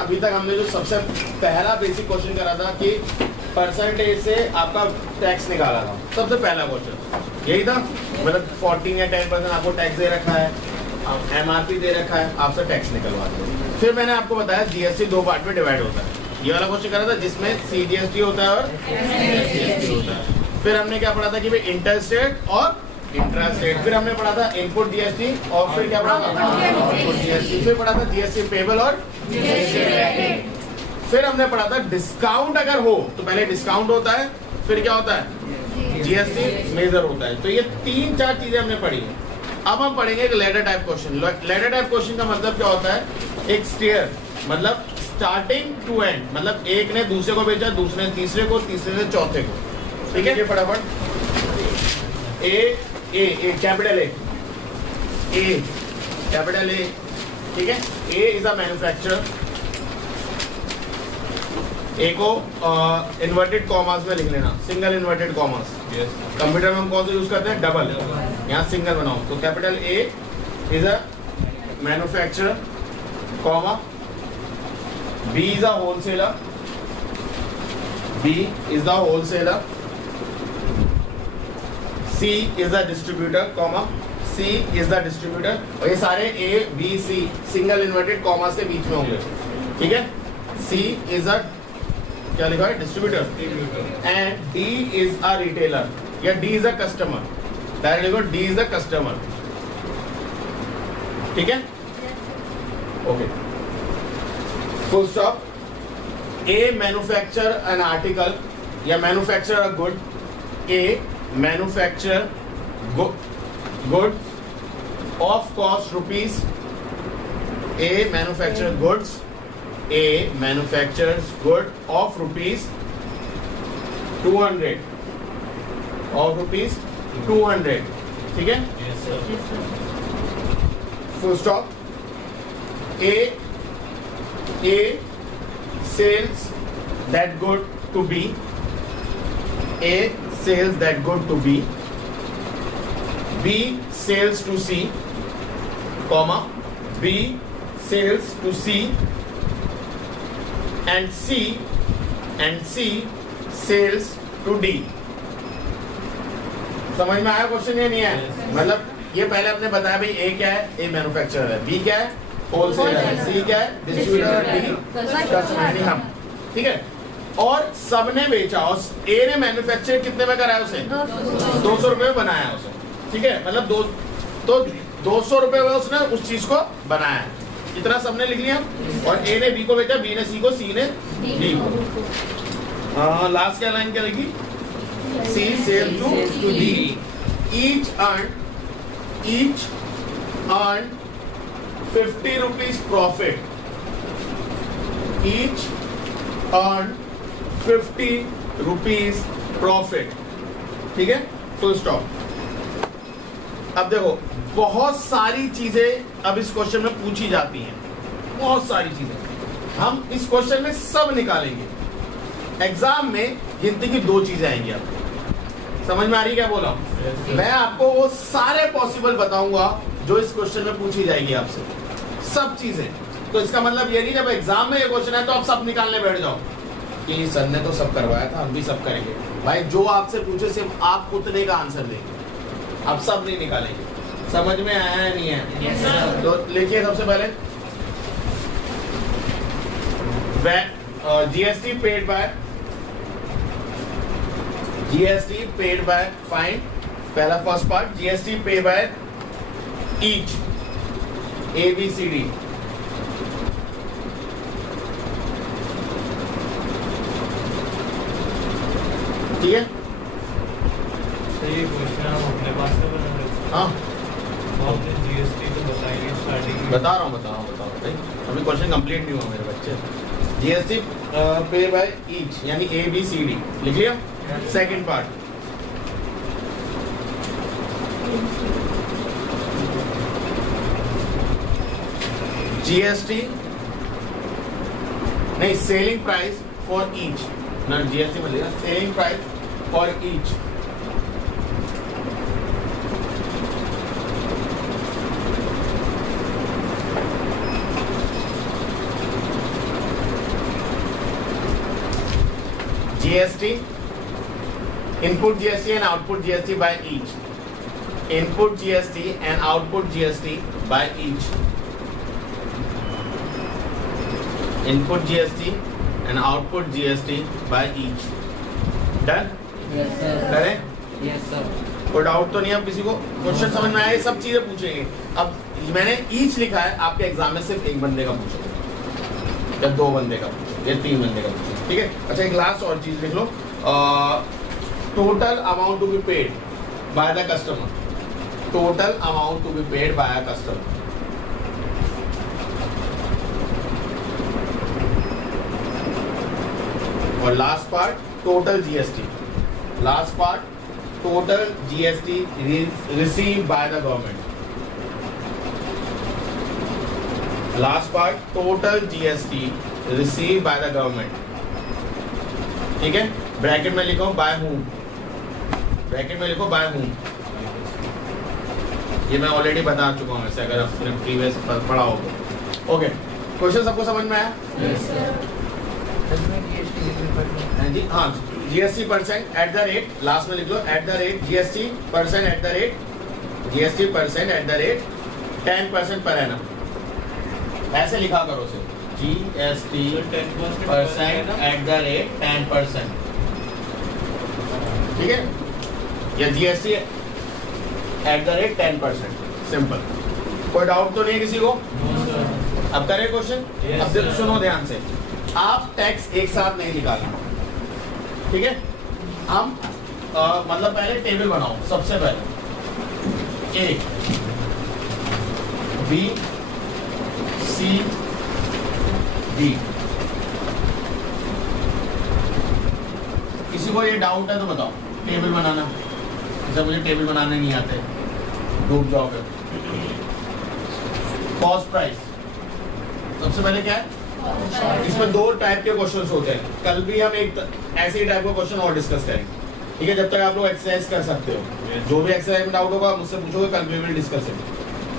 अभी तक हमने जो सबसे पहला बेसिक क्वेश्चन करा था कि परसेंटेज से आपका टैक्स निकाला था, सबसे पहला क्वेश्चन यही था। मतलब 14 या 10% आपको टैक्स दे रखा है, MRP दे रखा है, आपसे टैक्स निकलवाते हैं। फिर मैंने आपको बताया GST 2 पार्ट में डिवाइड होता है। ये वाला क्वेश्चन करा था जिसमें CGST होता है और SGST होता है। फिर हमने क्या पढ़ा था कि भाई इंटर स्टेट और इंट्रा स्टेट। फिर हमने पढ़ा था इनपुट GST और फिर क्या पढ़ा था आउटपुट GST। फिर पढ़ा था GST पेबल और फिर हमने पढ़ा था डिस्काउंट अगर हो तो पहले डिस्काउंट होता है, फिर क्या होता है GST मेजर होता है। तो ये 3-4 चीजें हमने पढ़ी। अब हम पढ़ेंगे एक ladder type question. Ladder type question का मतलब क्या होता है, एक स्टेयर मतलब स्टार्टिंग टू एंड, मतलब एक ने दूसरे को बेचा, दूसरे ने तीसरे को, तीसरे ने चौथे को। ठीक है, ये फटाफट ए कैपिटल ए कैपिटल ए। ठीक है, ए इज अ मैन्युफैक्चरर। ए को इन्वर्टेड कॉमर्स में लिख लेना, सिंगल इन्वर्टेड कॉमर्स। कंप्यूटर में हम कौन सा यूज करते हैं, डबल। यहाँ सिंगल बनाओ तो capital A is a manufacturer, comma B is a wholesaler, B is the wholesaler, C is the distributor, comma C is the distributor. और ये सारे A B C single inverted commas के बीच में होंगे। ठीक है, सी इज अ क्या लिखा है, distributor. And D is a retailer या D is a customer, direct लिखो डी इज अ कस्टमर। ठीक है, okay, full stop. A manufacture an article या manufacture a good, A manufacture good of cost rupees, A manufacture goods, A manufactures good of rupees 200, of rupees 200. ठीक है, Yes, sir. full stop. A sells that good to B, A sells that good to B, B sells to C, comma B sells to C, and C sells to D. समझ में आया question या नहीं आया? मतलब ये पहले आपने बताया भाई ए क्या है, ए मैन्युफैक्चरर है, बी क्या है होलसेलर है, सी क्या है डिस्ट्रीब्यूटर, डी कस्टमर यानी हम। ठीक है, और सबने बेचा और ए ने मैन्युफैक्चर कितने में कराया, उसे 200 रुपए में बनाया उसे। ठीक है, मतलब 200 रुपए में उसने उस चीज को बनाया। इतना सबने लिख लिया। और ए ने बी को बेचा, बी ने सी को, सी ने डी को। लास्ट क्या लाइन क्या लिखी, C sell to D, each earn 50 rupees profit, each earn 50 rupees profit. ठीक है, फुल स्टॉप। अब देखो बहुत सारी चीजें अब इस क्वेश्चन में पूछी जाती हैं, बहुत सारी चीजें हम इस क्वेश्चन में सब निकालेंगे। एग्जाम में गिनती की 2 चीजें आएंगी। आपको समझ में आ रही है क्या बोला हूं? मैं आपको वो सारे पॉसिबल बताऊंगा जो इस क्वेश्चन में पूछी जाएगी आपसे, सब चीजें। तो इसका मतलब ये नहीं जब एग्जाम में ये क्वेश्चन है तो आप सब निकालने बैठ जाओ कि सर ने तो सब करवाया था, हम भी सब करेंगे। भाई जो आपसे पूछे सिर्फ आप उतने का आंसर देंगे, आप सब नहीं निकालेंगे। समझ में आया है नहीं है? yes, तो लिखिए सबसे पहले GST पेड बाय फाइन। पहला first part GST paid by each ABCD। ठीक है, ये क्वेश्चन हम अपने पास से बना रहे हैं। हाँ आपने GST तो बताएंगे स्टार्टिंग में। बता रहा हूँ भाई, अभी क्वेश्चन कंप्लीट नहीं हुआ मेरे बच्चे। GST पे बाय ईच यानी ABCD लिख लिया। सेकंड पार्ट GST नहीं, सेलिंग प्राइस फॉर ईच ना, GST में लिखा selling price for each. GST, input GST and output GST by each. Input GST and output GST by each. Input GST and output GST by each. Done? Yes sir. करें? Yes sir. कोई doubt तो नहीं है किसी को? Question समझ में आया? ये सब चीजें पूछेंगे। अब मैंने ईच लिखा है, आपके एग्जाम में सिर्फ एक बंदे का पूछेंगे या 2 बंदे का पूछेंगे या 3 बंदे का पूछेंगे, ठीक है? अच्छा एक लास्ट और चीज लिख लो, total amount to be paid by the customer. Total amount to be paid by a customer. और last part total GST. Last part total GST receive by the government. Last part total GST receive by the government, ठीक है? Bracket में लिखो bye whom, bracket में लिखो bye whom. ये मैं already बता चुका हूं वैसे, अगर आपने प्रीवियस पढ़ा हो तो। ओके, क्वेश्चन सबको समझ में आया? जी हाँ, GST percent at the rate, last में लिख लो at the rate GST percent at the rate, GST percent at the rate 10% per annum. ऐसे लिखा करो उसे, GST percent at the rate 10%, ठीक है? या GST at the rate 10%, simple. कोई डाउट तो नहीं है किसी को? अब करें क्वेश्चन? अब सुनो ध्यान से, आप टैक्स एक साथ नहीं निकालना, ठीक है? हम मतलब पहले टेबल बनाओ, सबसे पहले ए बी सी डी। किसी को ये डाउट है तो बताओ, टेबल बनाना। जैसे मुझे टेबल बनाने नहीं आते, डूब जाओगे। कॉस्ट प्राइस, सबसे पहले क्या है? इसमें 2 टाइप के क्वेश्चंस होते हैं। कल भी हम एक ऐसे ही टाइप का क्वेश्चन और डिस्कस करेंगे, ठीक है? जब तक आप लोग एक्सरसाइज कर सकते हो, जो भी एक्सरसाइज में डाउट होगा मुझसे पूछोगे, कल भी विल डिस्कस करेंगे।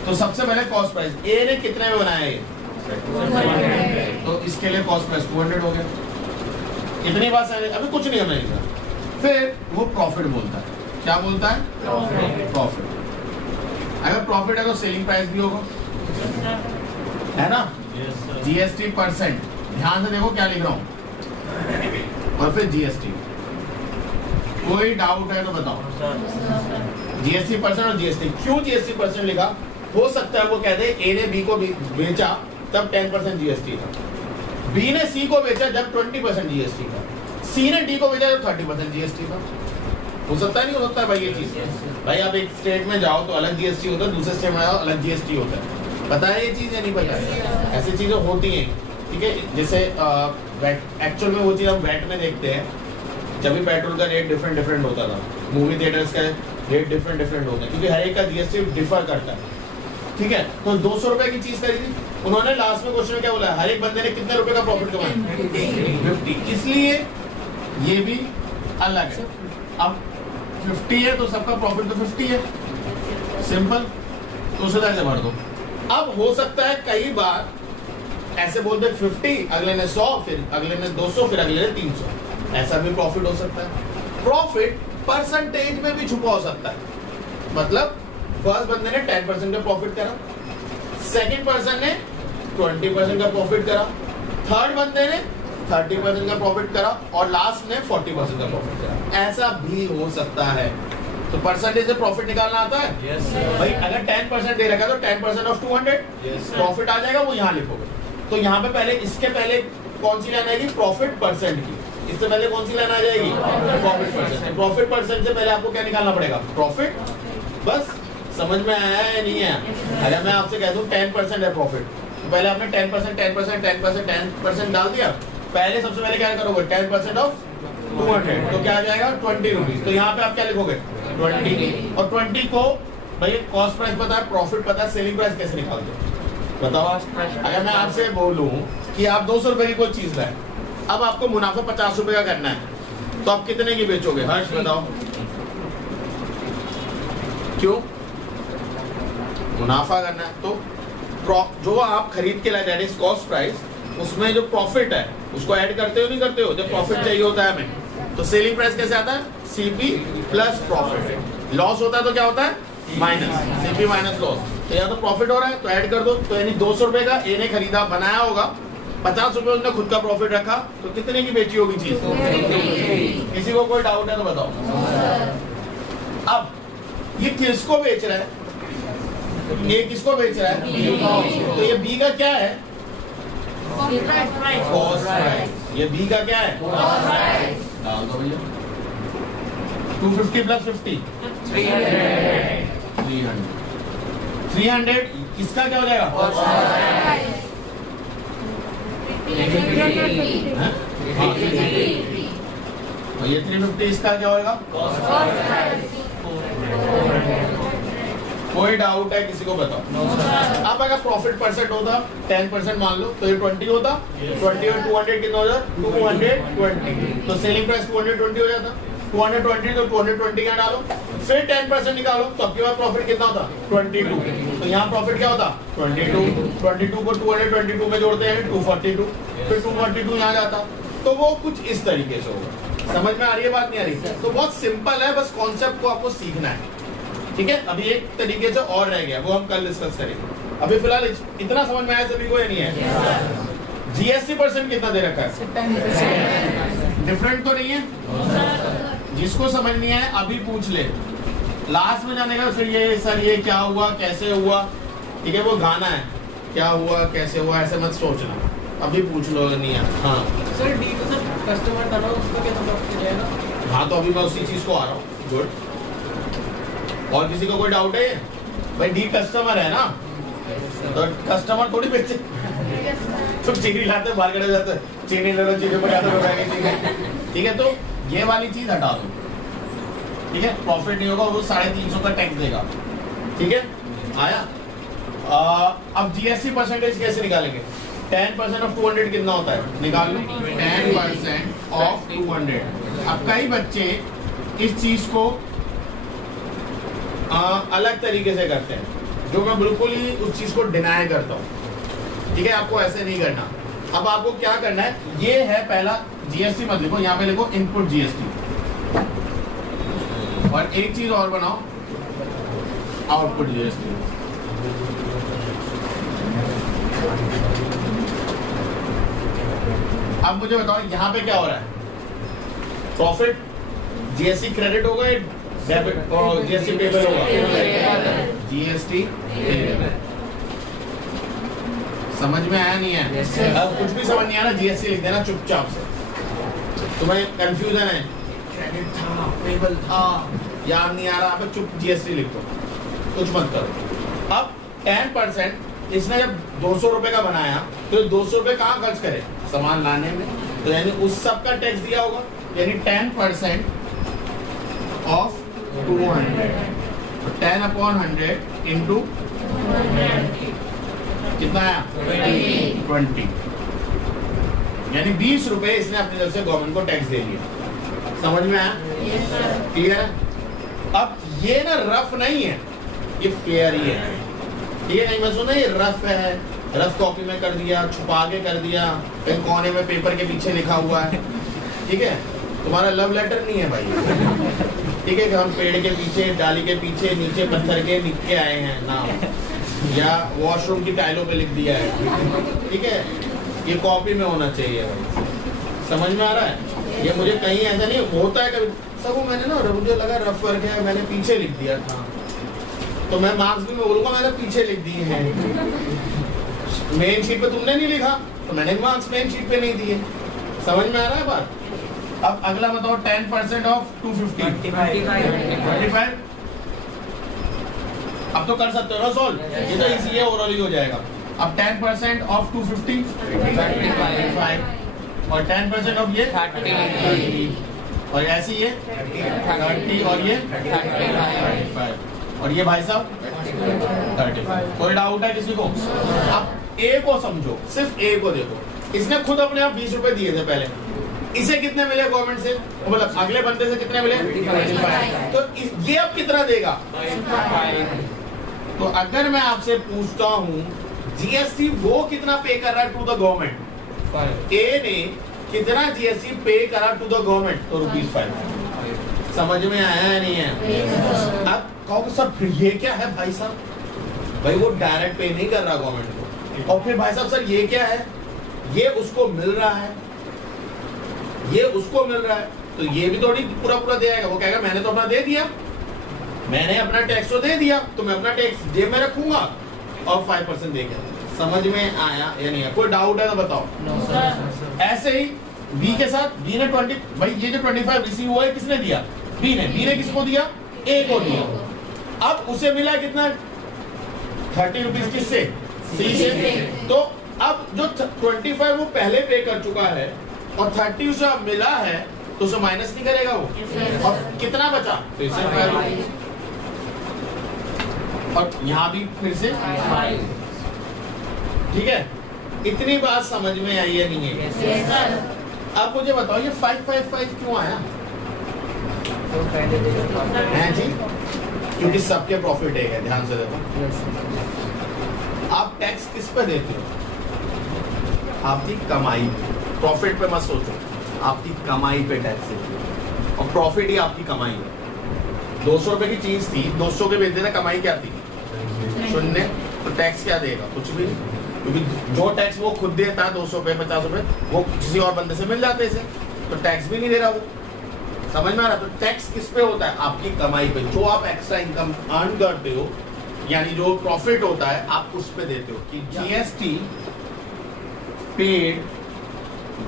तो सबसे पहले कॉस्ट प्राइस, ए ने कितने में बनाया ये? 200, तो इसके लिए कॉस्ट प्राइस 200 हो गया। इतनी बात अभी कुछ नहीं हमने लिखा। फिर वो प्रॉफिट बोलता है, क्या बोलता है? प्रॉफिट। अगर प्रॉफिट है तो सेलिंग प्राइस भी होगा, है ना? जीएसटी परसेंट, ध्यान से देखो क्या लिख रहा हूं, और फिर जीएसटी। कोई डाउट है तो बताओ। जीएसटी परसेंट और जीएसटी, क्यों जीएसटी परसेंट लिखा? हो सकता है वो कह दे ए ने बी को बेचा तब 10% जीएसटी था, बी ने सी को बेचा जब 20% जीएसटी था, सी ने डी को बेचा जब 30% जीएसटी था। हो सकता है, नहीं हो सकता है भाई ये चीज? भाई आप एक स्टेट में जाओ तो अलग जीएसटी होता है, दूसरे स्टेट में जाओ अलग जीएसटी होता है। पता है ये चीज या नहीं पता है? ऐसी चीजें होती हैं, ठीक है? जैसे एक्चुअल में वो चीज हम वैट में देखते हैं, जब भी पेट्रोल का रेट डिफरेंट होता था, मूवी थिएटर्स का रेट डिफरेंट होता है, क्योंकि हर एक का जीएसटी डिफर करता है, ठीक है? तो 200 रुपए की चीज खरीदी, उन्होंने लास्ट में क्वेश्चन में क्या बोला? हर एक बंदे ने कितने रुपए का प्रॉफिट कमाया? 50। इसलिए ये भी अलग है। अब 50 है तो सबका प्रॉफिट तो 50 है, सिंपल, तो उसे ऐसे भर दो। अब हो सकता है कई बार ऐसे बोलते 50, अगले ने 100, फिर अगले ने 200, फिर अगले ने 300, ऐसा भी प्रॉफिट हो सकता है। प्रॉफिट परसेंटेज में भी छुपा हो सकता है, मतलब फर्स्ट बंदे ने 10% का प्रॉफिट करा, सेकंड पर्सन ने 20% का प्रॉफिट करा, थर्ड बंदे ने 30% का प्रॉफिट करा, और लास्ट ने 40% का प्रॉफिट करा। ऐसा भी हो सकता है। तो परसेंटेज से प्रॉफिट निकालना आता है? yes, भाई अगर 10% दे रखा है तो 10% ऑफ 200 प्रॉफिट आ जाएगा, वो यहाँ लिखोगे। तो यहाँ पे पहले, इसके पहले कौन सी लाइन आएगी? प्रॉफिट परसेंट की। इससे पहले कौन सी लाइन आ जाएगी? Profit percent. प्रॉफिट परसेंट से पहले आपको क्या निकालना पड़ेगा? प्रॉफिट। बस समझ में आया है या नहीं है? अगर मैं आपसे कह दूं 10% है प्रॉफिट, तो पहले आपने 10% डाल दिया। पहले सबसे पहले क्या करोगे? 10% ऑफ 200, तो क्या आ जाएगा? 20 रुपीज। तो यहाँ पे आप क्या लिखोगे? 20। और 20 को भाई कॉस्ट प्राइस पता है, प्रॉफिट पता है, सेलिंग प्राइस कैसे निकालते हो बताओ? अगर मैं आपसे बोलूं कि आप 200 रुपए की कोई चीज लाए, अब आपको मुनाफा 50 रुपए का करना है, तो आप कितने की बेचोगे? हर्ष बताओ। क्यों? मुनाफा करना है, तो जो आप खरीद के लाए दैट इज कॉस्ट प्राइस, उसमें जो प्रॉफिट है उसको ऐड करते हो नहीं करते हो? जब प्रॉफिट चाहिए होता है हमें, तो सेलिंग प्राइस कैसे आता है? CP plus profit. लॉस होता है तो क्या होता है? Minus CP minus loss. तो या तो प्रॉफिट हो रहा है तो ऐड कर दो। तो यानी 200 रुपए का ए ने खरीदा, बनाया होगा, 50 रुपए उसने खुद का प्रॉफिट रखा, तो कितने की बेची होगी चीज? किसी को कोई डाउट है तो बताओ। अब ये किसको बेच रहा है? ये किसको बेच रहा है? तो ये बी का क्या है? Cost price. ये बी का क्या है? डाल दो भैया। 250 प्लस 50 300 इसका क्या हो जाएगा? और ये 350 इसका क्या होगा? कोई डाउट है किसी को बताओ? अब अगर प्रॉफिट परसेंट होता 10% मान लो तो ये 20 होता। 20 और 200 कितना हो जाता? 220। तो सेलिंग प्राइस 220 हो जाता। 220 तो 220 क्या डालो, फिर 10% निकालो तो आपके पास प्रॉफिट कितना होता? 22। तो यहाँ प्रॉफिट क्या होता? 22 को 222 में जोड़ते हैं 242, फिर 242 यहाँ जाता। तो वो कुछ इस तरीके से होगा। समझ में आ रही है बात? नहीं आ रही? तो बहुत सिंपल है, बस कॉन्सेप्ट को आपको सीखना है। ठीक है, अभी एक तरीके से और रह गया, वो हम कल डिस्कस करेंगे। अभी फिलहाल इतना समझ में आया सभी को या नहीं है? जीएसटी परसेंट कितना दे रखा है? डिफरेंट तो नहीं है? जिसको समझ नहीं आया अभी पूछ ले, लास्ट में जाने का फिर ये सर ये क्या हुआ कैसे हुआ, ठीक है, वो गाना है क्या हुआ कैसे हुआ, ऐसे मत सोचना, अभी पूछ लो नहीं है। हाँ सर डी को सर कस्टमर डाला उसका कितना प्रॉफिट जाएगा? हाँ तो अभी मैं उसी चीज को आ रहा हूँ। गुड। और किसी को कोई डाउट है? भाई डी कस्टमर है ना, तो कस्टमर थोड़ी बेचे। तो चीनी लाते बाहर कड़े जाते, चीनी ले लो, चीनी पर जाते, ठीक है। तो ये वाली चीज हटा दो, ठीक है। प्रॉफिट नहीं होगा, वो 350 का टैक्स देगा, ठीक है। आया? अब जीएसटी परसेंटेज कैसे निकालेंगे? 10% ऑफ 200 कितना होता है? निकाल लो। 10% ऑफ 200। अब कई बच्चे इस चीज को अलग तरीके से करते हैं, जो मैं बिल्कुल ही उस चीज को डिनाई करता हूँ, ठीक है। आपको ऐसे नहीं करना। अब आपको क्या करना है, ये है पहला जीएसटी मत लिखो, यहाँ पे लिखो इनपुट जीएसटी, और एक चीज और बनाओ आउटपुट जीएसटी। अब मुझे बताओ यहाँ पे क्या हो रहा है? प्रॉफिट जीएसटी क्रेडिट होगा या डेबिट और जीएसटी पेबल होगा? जीएसटी समझ में आया नहीं है? अब कुछ भी समझ नहीं आया ना, जीएसटी लिख देना चुपचाप से। तुम्हें कंफ्यूजन है, क्रेडिट था पेबल था याद नहीं आ रहा, आप चुप जीएसटी लिख दो, कुछ मत करो। अब 10% इसने जब 200 रुपए का बनाया तो 200 रुपए कहाँ खर्च करे? सामान लाने में, तो यानी उस सब का टैक्स दिया होगा, यानी 10% ऑफ 200, 10/100 इंटू कितना आया? 20, यानी 20 रुपए इसने अपनी तरफ से गवर्नमेंट को टैक्स दे दिया। समझ में आया? क्लियर है? अब ये ना रफ नहीं है, ये फेयर ही है, ठीक है। नहीं मैं सुना ये रफ है, रफ कॉपी में कर दिया, छुपा के कर दिया, कहीं कोने में पेपर के पीछे लिखा हुआ है, ठीक है। तुम्हारा लव लेटर नहीं है भाई, ठीक है, कि हम पेड़ के पीछे, डाली के पीछे, नीचे पत्थर के लिख के आए हैं नाम, या वॉशरूम की टाइलों पे लिख दिया है, ठीक है। ये कॉपी में होना चाहिए भाई, समझ में आ रहा है? ये मुझे कहीं ऐसा नहीं होता है कभी सब, वो मैंने ना मुझे लगा रफ वर्क है, मैंने पीछे लिख दिया था, तो मैं मार्क्स भी मैं बोलूंगा मैंने पीछे लिख दिए हैं, मेन शीट पे तुमने नहीं लिखा तो मैंने मार्क्स मेन शीट पे नहीं दिए। समझ में आ रहा है बात? अब अगला बताओ 10% ऑफ 250 25। अब तो कर सकते हो ना सोल्व, ये तो इजी है, ओरल ही हो जाएगा। अब 10% ऑफ 250 25, और 10% ऑफ ये 30, और ऐसे ये 30, और ये 35, और ये भाई साहब 35। कोई डाउट है किसी को? अब ए को समझो, सिर्फ ए को देखो, इसने खुद अपने आप 20 रुपए दिए थे पहले, इसे कितने मिले गवर्नमेंट से, मतलब अगले बंदे से कितने मिले? 25। तो ये अब कितना देगा? तो अगर मैं आपसे पूछता हूं जीएसटी वो कितना पे कर रहा है टू द गवर्नमेंट, ए ने कितना जीएसटी पे करा टू द गवर्नमेंट, तो ₹5। समझ में आया या नहीं है? अब कहोगे सर फिर ये क्या है भाई साहब? भाई वो डायरेक्ट पे नहीं कर रहा गवर्नमेंट को, और फिर भाई साहब सर ये क्या है? ये उसको मिल रहा है, ये उसको मिल रहा है, तो ये भी थोड़ी पूरा पूरा दे आएगा। वो कहेगा मैंने तो अपना दे दिया, मैंने अपना टैक्स तो दे दिया, तो मैं अपना टैक्स जेब में रखूंगा और 5% देगा। समझ में आया या नहीं? कोई डाउट है तो बताओ। ऐसे ही बी के साथ, बी ने 20, भाई ये जो 25 रिसीव हुआ है किसने दिया? बी ने। बी ने किसको दिया? ए को दिया। अब उसे मिला कितना? 30 रुपीज किससे? सी से। तो अब जो 25 वो पहले पे कर चुका है और 30 उसे अब मिला है, तो उसे माइनस नहीं करेगा वो, और कितना बचा? फिर से 5। और यहाँ भी फिर से 5। ठीक है, इतनी बात समझ में आई है नहीं है? अब मुझे बताओ ये 555 क्यों आया? है जी, क्योंकि सबके प्रॉफिट है। ध्यान से देखो, आप टैक्स किस पे देते हो? आपकी कमाई। प्रॉफिट पे मत सोचो, आपकी कमाई पे टैक्स देते हो, और प्रॉफिट ही आपकी कमाई है। 200 रुपए की चीज थी, 200 के बेच देना, कमाई क्या थी? 0। तो टैक्स क्या देगा? कुछ भी नहीं, क्योंकि जो टैक्स वो खुद देता है 200 रुपए 50 रुपए, वो किसी और बंदे से मिल जाते हैं, तो टैक्स भी नहीं दे रहा वो। समझ में आ रहा? तो टैक्स किस पे होता है? आपकी कमाई पे। जो आप एक्स्ट्रा इनकम अर्न करते हो, यानी जो प्रॉफिट होता है, आप उस पे देते हो। कि जीएसटी पेड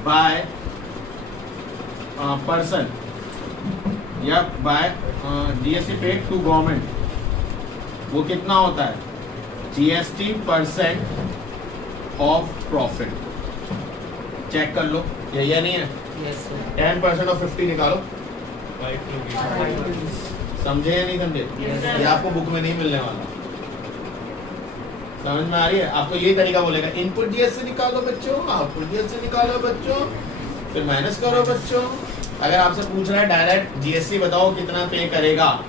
बाय पर्सन या by GST paid to government, वो कितना होता है? GST % of profit. चेक कर लो, ये नहीं है? 10% ऑफ 50 निकालो। समझे या नहीं समझे? ये आपको बुक में नहीं मिलने वाला। समझ में आ रही है? आपको यही तरीका बोलेगा, इनपुट जीएसटी निकालो बच्चों, आउटपुट जीएसटी निकालो बच्चों, फिर माइनस करो बच्चों। अगर आपसे पूछ रहा है डायरेक्ट जीएसटी बताओ कितना पे करेगा,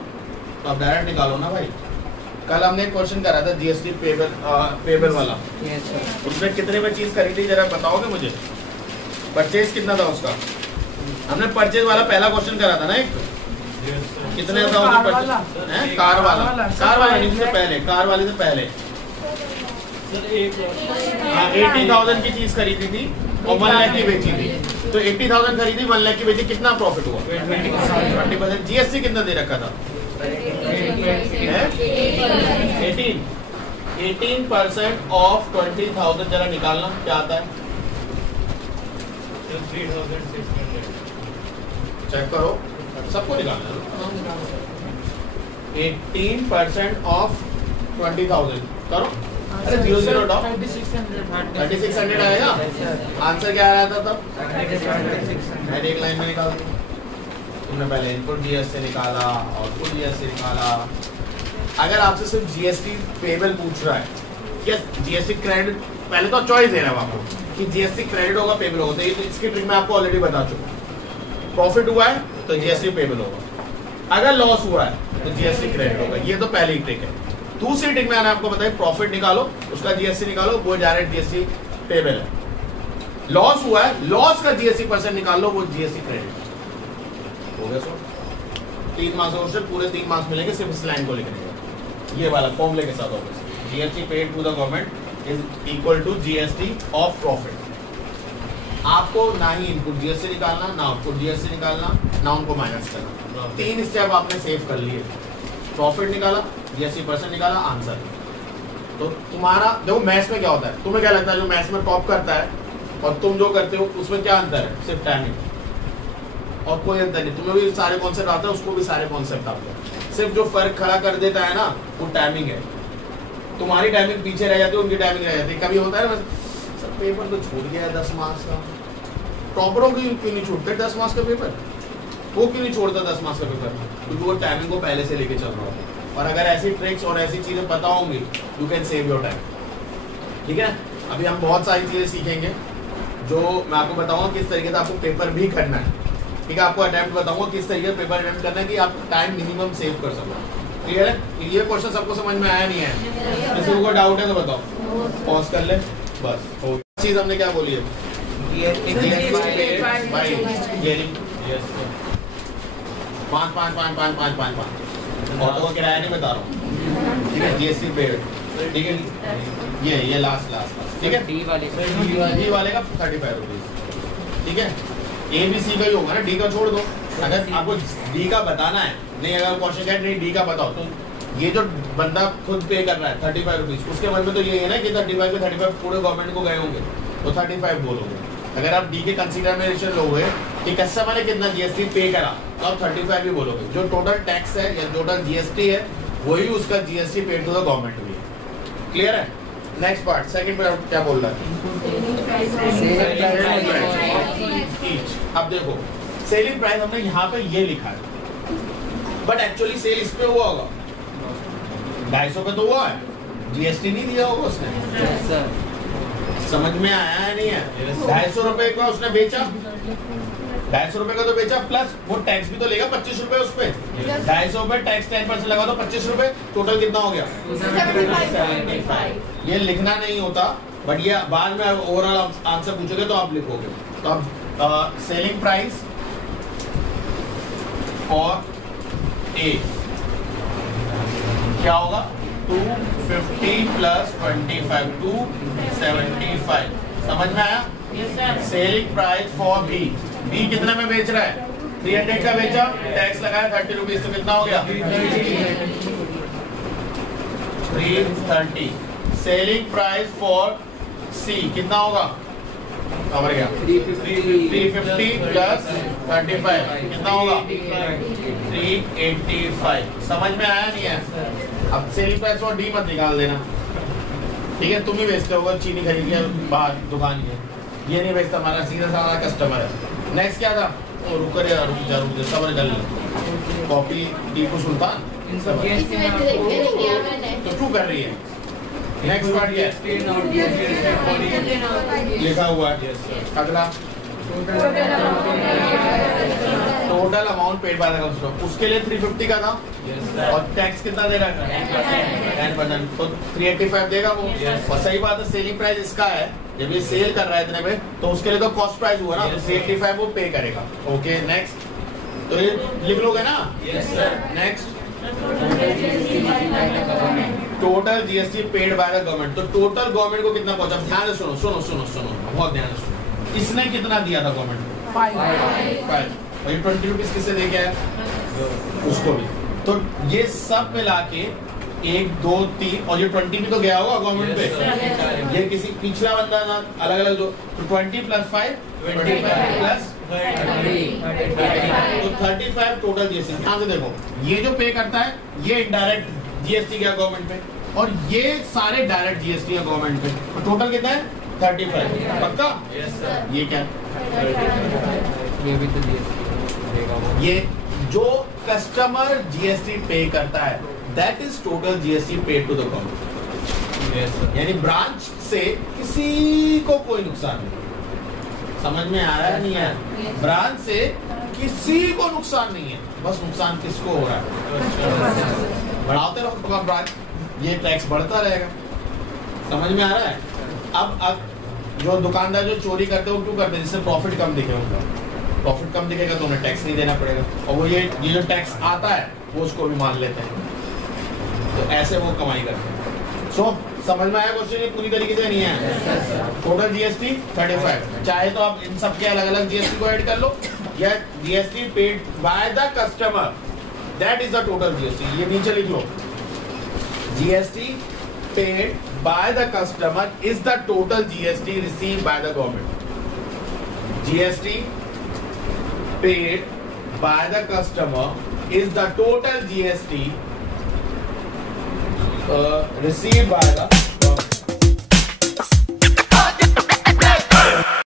तो आप डायरेक्ट निकालो ना भाई। कल हमने एक क्वेश्चन करा था जीएसटी पेबल वाला, उसमें कितने में चीज खरीदी जरा बताओगे मुझे? परचेज कितना था उसका? हमने परचेज वाला पहला क्वेश्चन करा था ना एक, कितने था उसमें परचेज? कार वाला नहीं, उससे पहले, कार वाले से पहले 80,000 की चीज खरीदी थी और 1 लाख की बेची थी। तो 80,000 खरीदी, 1 लाख की बेची, कितना प्रॉफिट हुआ? 20%। जीएसटी कितना दे रखा था? 18% ऑफ 20,000। जरा निकालना क्या आता है? 3,600। चेक करो, सबको निकालना। 18% ऑफ 20,000 करो। अरे 0 डाउन 3600 आएगा। आंसर क्या आ रहा था तब? मैंने एक लाइन में निकाल दी। तुमने पहले इनपुट जीएसटी निकाला, आउटपुट जीएसटी निकाला। अगर आपसे सिर्फ जीएसटी पेबल पूछ रहा है, क्या जीएसटी क्रेडिट, पहले तो चॉइस दे रहा है आपको कि जीएसटी क्रेडिट होगा पेबल होगा, तो इसकी ट्रिक मैं आपको ऑलरेडी बता चुका हूँ। प्रॉफिट हुआ है तो जीएसटी पेबल होगा, अगर लॉस हुआ है तो जीएसटी क्रेडिट होगा। ये तो पहली ट्रिक है। दूसरी ट्रिक मैंने आपको बताई, प्रॉफिट निकालो, उसका जीएसटी निकालो, वो डायरेक्ट जीएसटी पेबल है। लॉस हुआ है, लॉस का जीएसटी % निकाल लो, वो जीएसटी क्रेडिट हो गया। सो 3 मार्क्स और पूरे 3 मार्क्स मिलेंगे सिर्फ इस लाइन को लिखने का, ये वाला फॉर्मूले के साथ होगा। GST paid to the government is equal to GST of profit. आपको ना ही इनपुट जीएसटी निकालना, ना आउटपुट जीएसटी निकालना, ना उनको माइनस करना। 3 स्टेप आपने सेव कर लिए। प्रॉफिट निकाला, जीएसटी % निकाला, आंसर। तो तुम्हारा देखो मैथ्स में क्या होता है, तुम्हें क्या लगता है जो मैथ्स में टॉप करता है और तुम जो करते हो उसमें क्या अंतर है? सिर्फ टाइमिंग, और कोई अंतर नहीं। तुम्हें भी सारे कॉन्सेप्ट आते हैं, उसको भी सारे कॉन्सेप्ट आते हैं। सिर्फ जो फर्क खड़ा कर देता है ना, वो टाइमिंग है। तुम्हारी टाइमिंग पीछे रह जाती है, उनकी टाइमिंग रह जाती है। कभी होता है ना सर पेपर तो छूट गया 10 मार्क्स का, टॉपरों की क्यों नहीं छूटते 10 मार्क्स का पेपर? वो क्यों नहीं छोड़ता 10 मार्क्स का पेपर? क्योंकि वो टाइमिंग को पहले से लेके चल रहा होता है। और अगर ऐसी ट्रिक्स और ऐसी चीजें पता होंगी, you can save your time. ठीक है, अभी हम बहुत सारी चीजें सीखेंगे जो मैं आपको बताऊंगा किस तरीके से आपको पेपर भी करना है। ठीक है, आपको अटेम्प्ट बताऊंगा किस तरीके से पेपर अटेम्प्ट करना है कि आप टाइम मिनिमम सेव कर सको। क्लियर है? ये क्वेश्चन सबको समझ में आया नहीं है? किसी को डाउट है तो बताओ, पॉज कर ले। बस चीज हमने क्या बोली है, $5 ऑटो का किराया नहीं बता रहा हूँ, ठीक है, जीएसटी पेड, ठीक है, ये लास्ट ठीक है, डी वाले का 35 रुपीज, ठीक है। ए बी सी का ही होगा ना, डी का छोड़ दो। अगर आपको डी का बताना है, नहीं अगर क्वेश्चन है नहीं डी का बताओ, तो ये जो बंदा खुद पे कर रहा है 35 रुपीज, उसके मन में तो ये है ना कि 35 पे 35 पूरे गवर्नमेंट को गए होंगे, तो 35 बोलोगे। अगर आप डी के कंसीडरेशन लोगे कि कस्टमर ने कितना जीएसटी पे करा, तो आप 35 भी बोलोगे। जो टोटल टैक्स है या टोटल जीएसटी है, वही उसका GST paid to the government भी है। क्लियर है? नेक्स्ट पार्ट, सेकंड पार्ट क्या बोल रहा है? अब देखो सेलिंग प्राइस हमने यहाँ पे ये लिखा है, बट एक्चुअली सेल इस पे हुआ होगा 250 पे तो हुआ है, जीएसटी नहीं दिया होगा उसने। समझ में आया है नहीं है? 250 रुपए का उसने बेचा, 250 रुपए का तो बेचा, प्लस वो टैक्स भी तो लेगा 25 रुपए उस पे। 250 रुपए टैक्स 10% लगा तो 25 रुपए, टोटल कितना हो गया? 75। ये लिखना नहीं होता, बट ये बाद में ओवरऑल आंसर पूछोगे तो आप लिखोगे। तो अब सेलिंग प्राइस फॉर ए क्या होगा? 250 प्लस 25 275। समझ में आया? Selling price for B, B कितने में बेच रहा है? 300 का बेचा, टैक्स लगाया 30 रुपीज, तो कितना हो गया? 330। सेलिंग प्राइस फॉर सी कितना होगा? कवर गया 350 प्लस 35 कितना होगा? 385। समझ में आया नहीं है? अब सेलिंग प्राइस फॉर डी मत निकाल देना, ठीक है? तुम ही बेचते होगा, चीनी खरीद के बाहर दुकान के, ये नहीं बेचता, हमारा सीधा साधा कस्टमर है। नेक्स्ट क्या था? रुक जा सबर कर ले, कॉपी टीपू सुल्तान तो तू कर रही है। नेक्स्ट पार्ट क्या है? लिखा हुआ है अगला total amount paid by the customer, उसके लिए 350 का था और टैक्स कितना दे रहा है? 10%, तो 385 देगा वो। और सही बात है, सेलिंग प्राइस इसका है, जब ये सेल कर रहा है इतने में, तो उसके लिए तो कॉस्ट प्राइस हुआ ना, तो 385 वो पे करेगा। ओके नेक्स्ट, तो ये लिख लोगे ना? Next total GST paid by the government, तो टोटल गवर्नमेंट को कितना पहुंचा? ध्यान से सुनो, बहुत ध्यान से सुनो। इसने कितना दिया था गवर्नमेंट को? 5। और ये 20 रुपीज किससे दे के आया? उसको भी। तो ये सब मिला के 1 2 3 और ये 20 भी तो गया होगा गवर्नमेंट पे। ये किसी पिछला बंदा ना अलग अलग, जो तो 20 प्लस 5 25 प्लस 35 टोटल जीएसटी। ध्यान से देखो, ये जो पे करता है ये इनडायरेक्ट जीएसटी गया गवर्नमेंट पे, और ये सारे डायरेक्ट जीएसटी है गवर्नमेंट पे। तो टोटल कितना है? 35। पक्का? ये क्या? ये भी तो जीएसटी देगा वो। ये जो कस्टमर जीएसटी पे करता है, that is total GST paid to the government. यानी ब्रांच से किसी को कोई नुकसान नहीं। समझ में आ रहा है नहीं है? ब्रांच से किसी को नुकसान नहीं है, बस नुकसान किसको हो रहा है? बढ़ाते रहो ब्रांच, ये टैक्स बढ़ता रहेगा। समझ में आ रहा है? अब जो दुकानदार जो चोरी करते हैं वो क्यों करते हैं? जिससे प्रॉफिट कम दिखे उनका, प्रॉफिट कम दिखेगा तो उन्हें टैक्स नहीं देना पड़ेगा, और वो ये जो टैक्स आता है वो उसको भी मान लेते हैं, तो ऐसे वो कमाई करते हैं। सो समझ में आया क्वेश्चन? ये पूरी तरीके से नहीं है। टोटल जीएसटी 35, चाहे तो आप इन सब के अलग अलग जीएसटी को ऐड कर लो, या GST paid by the customer, that is the total GST. ये नीचे लिख लो, GST paid by the customer is the total GST received by the government. GST paid by the customer is the total GST received by the